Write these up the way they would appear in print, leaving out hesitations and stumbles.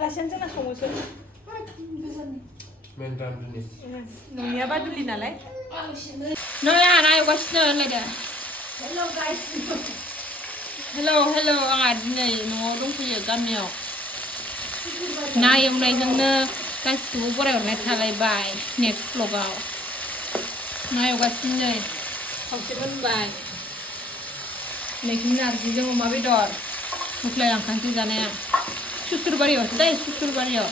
आलासियानो जोंना सङोसो न'निया बादुलि नालाय नै आंहा एवगासिनो होनलायदो हेल' आंहा दिनै न'आव दंफैयो गामियाव ना एवनायजोंनो गासिखौबो बरायहरनाय थालायबाय नेक्स्ट vlogआव ना एवगासिनो नै खावसे मोनबाय नैखि नारजिजों अमा बेदर होख्लायलांखानोसै जानाया सुसुरबारियावसो दै सुसुरबारियाव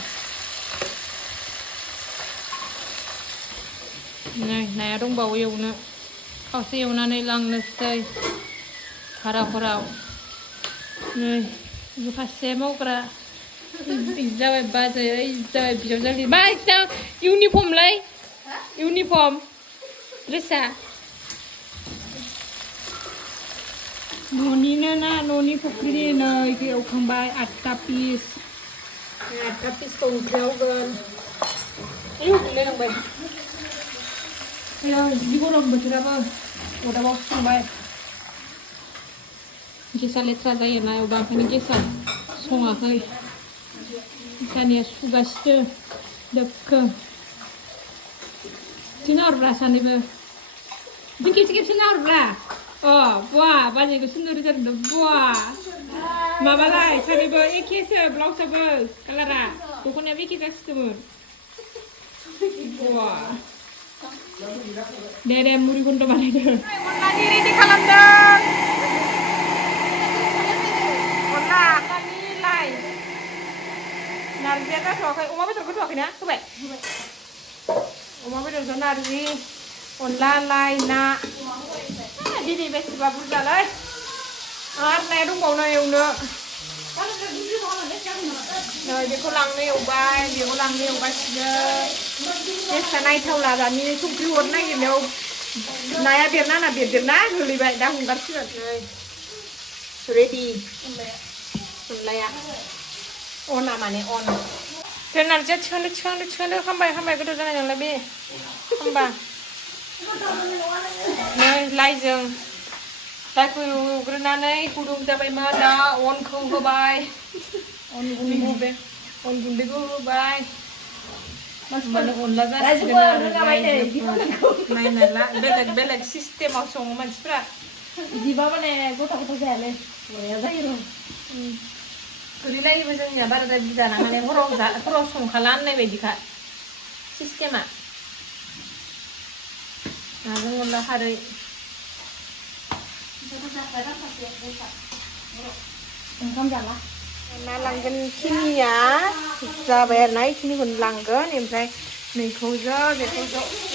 नै नाया दंबावो एवनो खावसे एवनानै लांनोसै भाराफोराव नै फारसे मावग्रा जाबाय बाजै जाबाय बिजावजालि मा इउनिफर्मलाय इउनिफर्म ड्रेसा न'निनो ना न'नि फुख्रिनि नै एवखांबाय 8टा पिस ओंख्रियाव होगोन गोलैलांबाय जि गरम बोथोराबो अरदाबाव संबाय गेसा लेथ्रा जायोना एवबा ओंखायनो गेसाव सङाखै सानिया सुगासिनो दोबखो बिथिं नाहरब्रा सानैबो बिथिं खेबसे नाहरब्रा अ बुवा बाजैखौ सुन्दुरि जादों बुवा माबालाय सानैबो एखेसो ब्लाउसआबो कालारा दख'नायाबो एखे जासिगौमोन बुवा दे मुरि गुन्द बानायदो अनलानि रेडि खालामदों अनलानि लाइ नारजिया जाथ'वाखै अमा बेदर गोथ'वाखैना होबाय अमा बेदरजों नारजि अनला लाइ ना दिनै बेसेबा बुरजालै आरो नाया दंबावो एवनो नै बेखौ लांनो एवबाय बेखौ लांनो एवगासिनो गेसा नायथावला दानि संख्रि हरनो नागिरनायाव नाया बेरना ना बेरदेरना गोलैबाय दा हंगारसिगोन नै रेडि अनलाया अना माने अन बे नारजिया थिखांदो खामबाय गोथाव जानाय नंला बे खामबा नै लाइखौ एवग्रोनानै गुदुं जाबायमोन दा अनखौ होबाय अन गुन्दैखौ होबाय होमबानो अनला जासिगोन आरो नायनाला बेलेग सिस्टेमाव सङो मानसिफ्रा बिदिबा माने गथा जायालै बरिया जायो र' गोलैलायोबो जोंनिया बाराद्राय बुरजा नाङाले हराव संखाला होननाय बायदिखा सिस्टेमा नाजों अनला खारै ओंखाम जाला ना लांगोन खिनिया जाबाय आरो ना इखिनिखौनो लांगोन ओमफ्राय बेखौ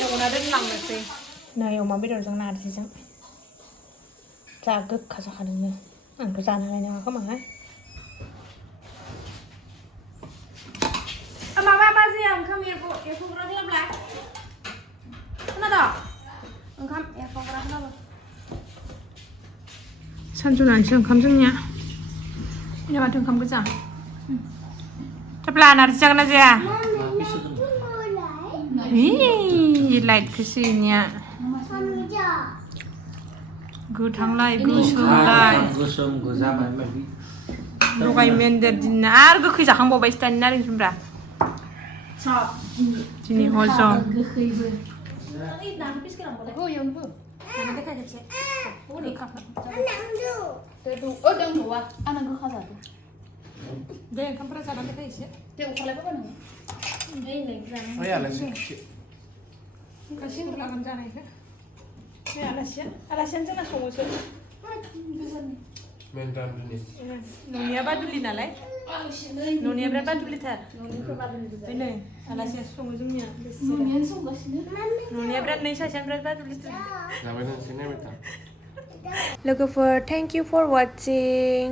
एवना दोनलांनोसै नै अमा बेदरजों नारजिजों जा गोखा जाखादोंनो आंथ' जानो हानाय नङा खोमाहाय माबा बाजैया ओंखाम एरख'ग्रा होलाब्ला खोनादों ओंखाम एरख'ग्रा होलाबो सानजुनानैसो ओंखाम जोंनिया ini माथो ओंखाम गोजा जेब्ला नारजि जागोन ना जाया लाइटखौसो इनिया गोथांलाय गोसोमलाय लगाय मेन्देर दिना आरो गोखै जाखांबावबायसो दानि नारें जुमब्रा दिनै हजम दे ओंखामफोरा जानानै देखाय एसे दे अखालायबा नोङो गासैबो लागोन जानायखौ बे आलासियानो जोंना सङोसो न'निया बादुलि नालाय न'निया बिराद बादुलिथार नै आलासिया सङो जोंनिया न'निया बिराद नै सासेयानो बिराद बादुलिथार लोगोफोर थेंक इउ फर वाचिं